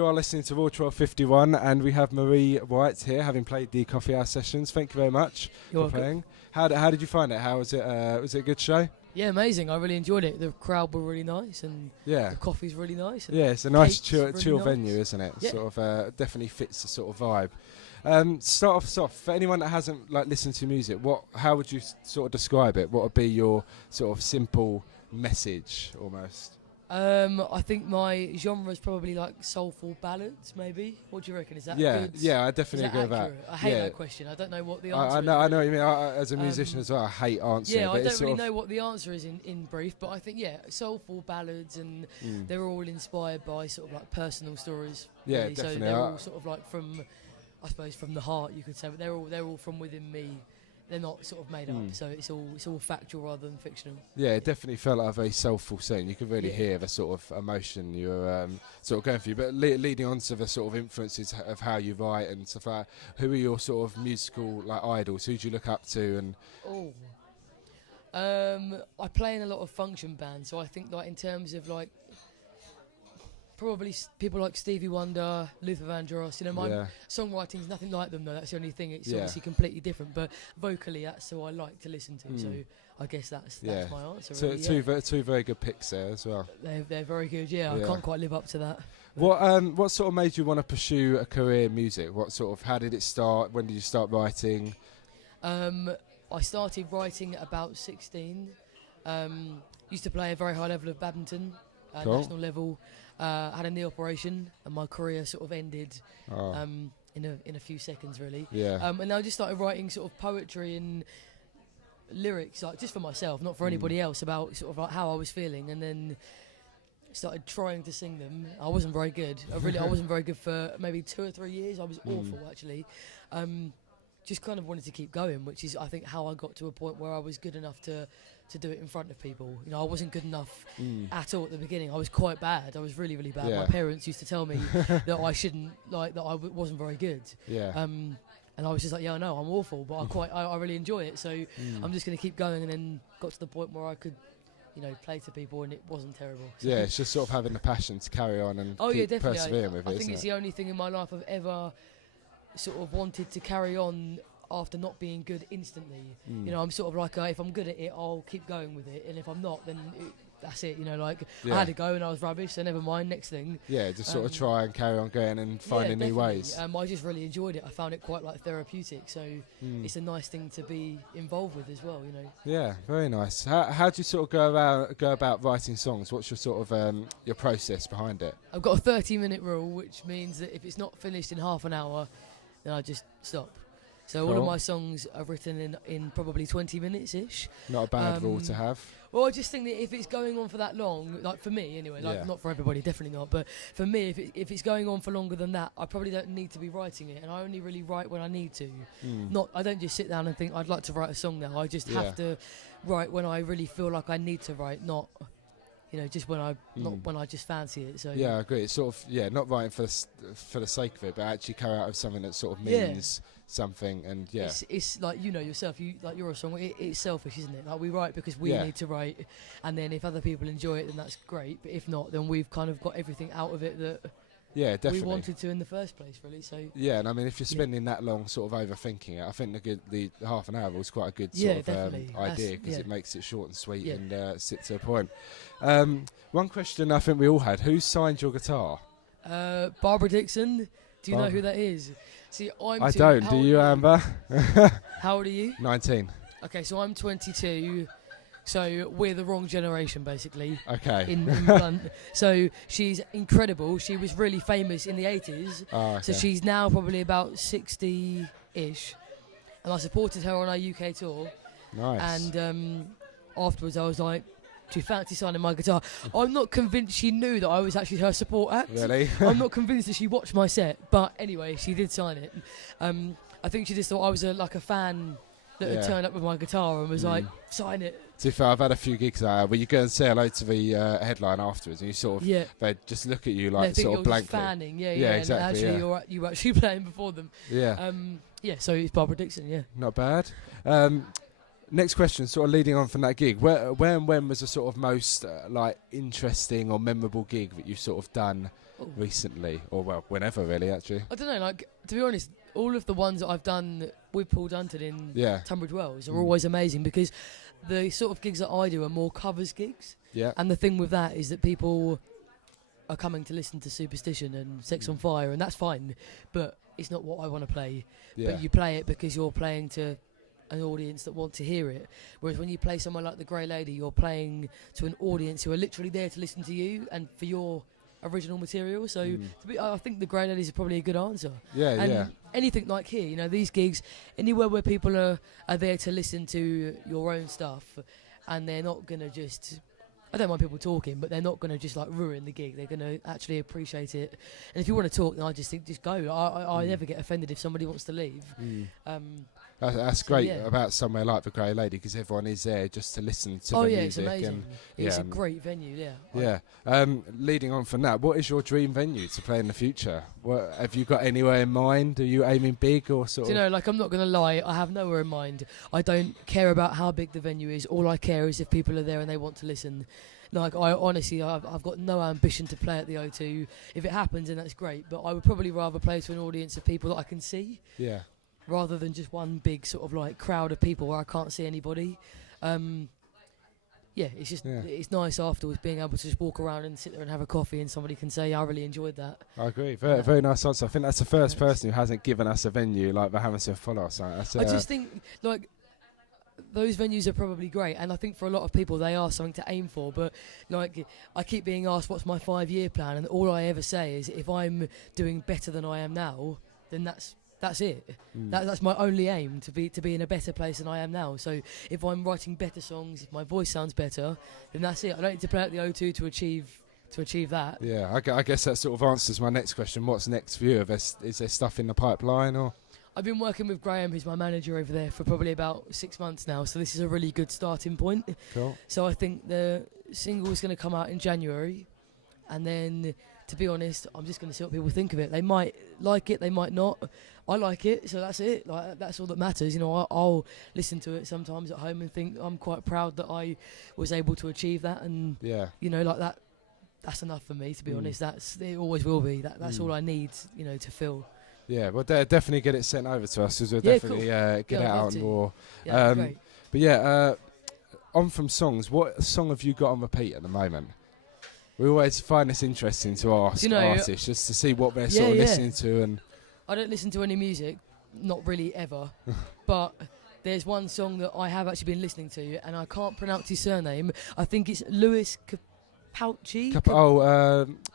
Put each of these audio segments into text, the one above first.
You are listening to Raw Trial 51, and we have Marie White here, having played the Coffee House sessions. Thank you very much for playing. How did you find it? How was it? Was it a good show? Yeah, amazing. I really enjoyed it. The crowd were really nice, and the coffee's really nice. And it's a nice chill nice. venue, isn't it? Yeah. Sort of definitely fits the sort of vibe. Start off soft. For anyone that hasn't listened to music, how would you sort of describe it? What would be your sort of simple message, almost? I think my genre is probably like soulful ballads, maybe. What do you reckon? Is that good? Yeah, I definitely agree with that. I hate that question. I don't know what the answer I is. know what you mean. As a musician as well, I hate answering. Yeah, I don't really know what the answer is in brief, but I think, soulful ballads, and they're all inspired by sort of like personal stories. Yeah, really. definitely. So they're all sort of like from, I suppose, from the heart, you could say, but they're all from within me. They're not sort of made up, so it's all factual rather than fictional. Yeah, it definitely felt like a very soulful scene. You could really hear the sort of emotion you were sort of going through. But leading on to the sort of influences of how you write and stuff like that, who are your sort of musical idols? Who do you look up to? And I play in a lot of function bands, so I think in terms of probably people like Stevie Wonder, Luther Vandross. My songwriting's nothing like them though. That's the only thing. It's obviously completely different, but vocally that's who I like to listen to. So I guess that's my answer. So really, two very good picks there as well. They're very good. Yeah, I can't quite live up to that. What sort of made you want to pursue a career in music? How did it start? When did you start writing? I started writing at about 16. Used to play a very high level of badminton, national level. Had a knee operation, and my career sort of ended in a few seconds, really. And I just started writing sort of poetry and lyrics, just for myself, not for anybody else, about sort of how I was feeling, and then started trying to sing them. I wasn't very good. I wasn't very good for maybe 2 or 3 years. I was awful, actually. Just kind of wanted to keep going, which is, I think, how I got to a point where I was good enough to do it in front of people. I wasn't good enough at all at the beginning. I was quite bad. I was really, really bad. My parents used to tell me that I shouldn't, that I wasn't very good. And I was just like, I know, I'm awful, but I really enjoy it. So I'm just going to keep going, and then got to the point where I could, play to people, and it wasn't terrible. So it's just sort of having the passion to carry on and keep persevering with it. I think it's the only thing in my life I've ever sort of wanted to carry on after not being good instantly. I'm sort of like, if I'm good at it, I'll keep going with it, and if I'm not, then that's it. I had to go and I was rubbish, so never mind, next thing. Just sort of try and carry on going and finding new ways. I just really enjoyed it. I found it quite therapeutic, so it's a nice thing to be involved with as well. Yeah, very nice. How do you sort of go about writing songs? What's your sort of your process behind it? I've got a 30-minute rule, which means that if it's not finished in half an hour, then I just stop. So all of my songs are written in probably 20 minutes-ish. Not a bad rule to have. Well, I just think that if it's going on for that long, for me anyway, not for everybody, definitely not, but for me, if it's going on for longer than that, I probably don't need to be writing it, and I only really write when I need to. I don't just sit down and think, I'd like to write a song now. I just have to write when I really feel like I need to write, not just when I just fancy it. So I agree. It's sort of not writing for the sake of it, but actually carry out something that sort of means something. And it's like yourself. You're a song. It's selfish, isn't it? Like we write because we need to write, and then if other people enjoy it, then that's great. But if not, then we've kind of got everything out of it that definitely we wanted to in the first place, really. So and I mean, if you're spending that long sort of overthinking it, I think the half an hour was quite a good sort of idea, because it makes it short and sweet and sit to a point. One question I think we all had: who signed your guitar? Barbara Dixon. Do you know who that is? See, I don't. Do you, Amber? How old are you? 19. Okay, so I'm 22. So we're the wrong generation, basically. Okay. In blunt. So she's incredible. She was really famous in the 80s. Oh, okay. So she's now probably about 60-ish. And I supported her on our UK tour. Nice. And afterwards I was like, do you fancy signing my guitar? I'm not convinced she knew that I was actually her support act. Really? I'm not convinced that she watched my set. But anyway, she did sign it. I think she just thought I was a fan that had turned up with my guitar and was like, sign it. To be fair, I've had a few gigs where you go and say hello to the headline afterwards, and you sort of they just look at you like sort of blankly. Just fanning, exactly. And actually, you were actually playing before them. So it's Barbara Dixon. Not bad. Next question, sort of leading on from that gig, where and when was the sort of most interesting or memorable gig that you've sort of done recently, or well, whenever really, actually? I don't know, like, to be honest, all of the ones that I've done with Paul Dunton in Tunbridge Wells are always amazing, because the sort of gigs that I do are more covers gigs. Yeah. And the thing with that is that people are coming to listen to Superstition and Sex on Fire, and that's fine, but it's not what I want to play. Yeah. But you play it because you're playing to an audience that want to hear it. Whereas when you play somewhere like The Grey Lady, you're playing to an audience who are literally there to listen to you and for your original material. So I think The Grey Ladies is probably a good answer. Yeah, and anything like here, you know, these gigs, anywhere where people are there to listen to your own stuff, and they're not going to just... I don't mind people talking, but they're not going to just like ruin the gig. They're going to actually appreciate it. And if you want to talk, then I just think just go. I never get offended if somebody wants to leave. That's great about somewhere like The Grey Lady, because everyone is there just to listen to the music. It's amazing. It's a great venue, Leading on from that, what is your dream venue to play in the future? Have you got anywhere in mind? Are you aiming big or sort of? Do you know, like, I'm not going to lie, I have nowhere in mind. I don't care about how big the venue is. All I care is if people are there and they want to listen. Like, I honestly, I've got no ambition to play at the O2. If it happens, then that's great. But I would probably rather play to an audience of people that I can see. Yeah. Rather than just one big sort of like crowd of people where I can't see anybody. It's just it's nice afterwards being able to just walk around and sit there and have a coffee and somebody can say, I really enjoyed that. I agree. Very nice answer. I think that's the first person who hasn't given us a venue like the Hammersmith Follow. I just think, like, those venues are probably great, and I think for a lot of people they are something to aim for, but like, I keep being asked what's my 5-year plan, and all I ever say is if I'm doing better than I am now, then that's it. That's my only aim, to be in a better place than I am now. So if I'm writing better songs, if my voice sounds better, then that's it. I don't need to play at the O2 to achieve that. Yeah, I guess that sort of answers my next question. What's next for you? Is there stuff in the pipeline, or? I've been working with Graham, who's my manager over there, for probably about 6 months now, so this is a really good starting point. Cool. So I think the single is going to come out in January, and then, to be honest, I'm just going to see what people think of it. They might like it, they might not. I like it, so that's it. Like, that's all that matters. You know, I'll listen to it sometimes at home and think I'm quite proud that I was able to achieve that, and you know, like that. That's enough for me, to be honest. It always will be. That's all I need, you know, to feel. Yeah, well, definitely get it sent over to us, because we'll definitely get it out more. Great. But on from songs, what song have you got on repeat at the moment? We always find this interesting to ask artists, just to see what they're sort of listening to. And I don't listen to any music, not really ever, but there's one song that I have actually been listening to, and I can't pronounce his surname. I think it's Lewis Capaldi.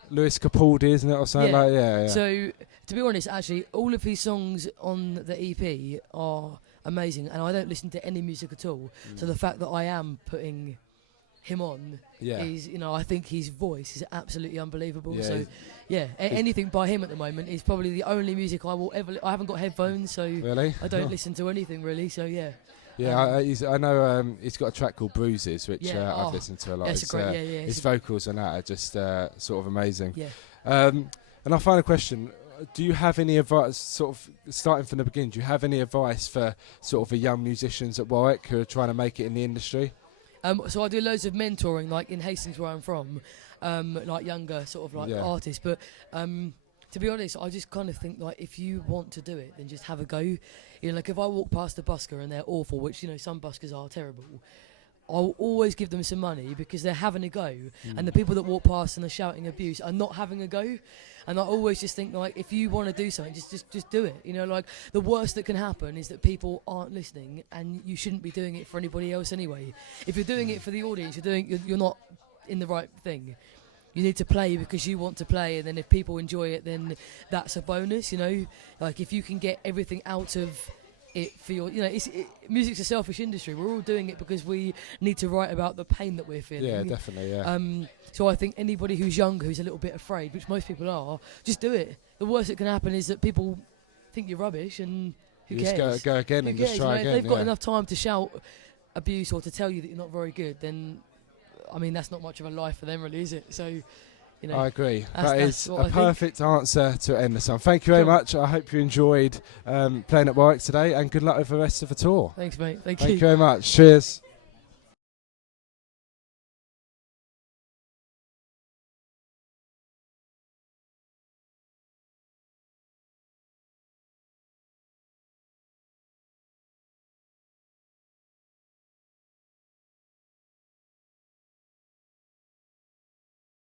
Lewis Capaldi, isn't it, or something like that? Yeah. So, to be honest, actually, all of his songs on the EP are amazing, and I don't listen to any music at all. So the fact that I am putting him on is, you know, I think his voice is absolutely unbelievable. So, anything by him at the moment is probably the only music I will ever... I haven't got headphones, so I don't listen to anything, really, so I know he's got a track called Bruises, which I've listened to a lot. His vocals on that are just sort of amazing. And our final question, do you have any advice, sort of starting from the beginning, do you have any advice for sort of the young musicians at Warwick who are trying to make it in the industry? So I do loads of mentoring, like in Hastings, where I'm from, like younger sort of like artists. But to be honest, I just kind of think, like, if you want to do it, then just have a go. You know, like, if I walk past a busker and they're awful, which, you know, some buskers are terrible, I'll always give them some money because they're having a go. And the people that walk past and are shouting abuse are not having a go. And I always just think, like, if you want to do something, just do it. You know, like, the worst that can happen is that people aren't listening, and you shouldn't be doing it for anybody else anyway. If you're doing it for the audience, you're not in the right thing. You need to play because you want to play, and then if people enjoy it, then that's a bonus, you know? Like, if you can get everything out of it for your... You know, music's a selfish industry. We're all doing it because we need to write about the pain that we're feeling. Yeah, definitely, So I think anybody who's younger, who's a little bit afraid, which most people are, just do it. The worst that can happen is that people think you're rubbish, and who cares? Just go again and just try again. If they've got enough time to shout abuse or to tell you that you're not very good, then... I mean, that's not much of a life for them, really, is it? So, you know, I agree. That is a perfect answer to end this on. Thank you very much. I hope you enjoyed playing at Warwick today, and good luck with the rest of the tour. Thanks, mate. Thank you. Thank you very much. Cheers.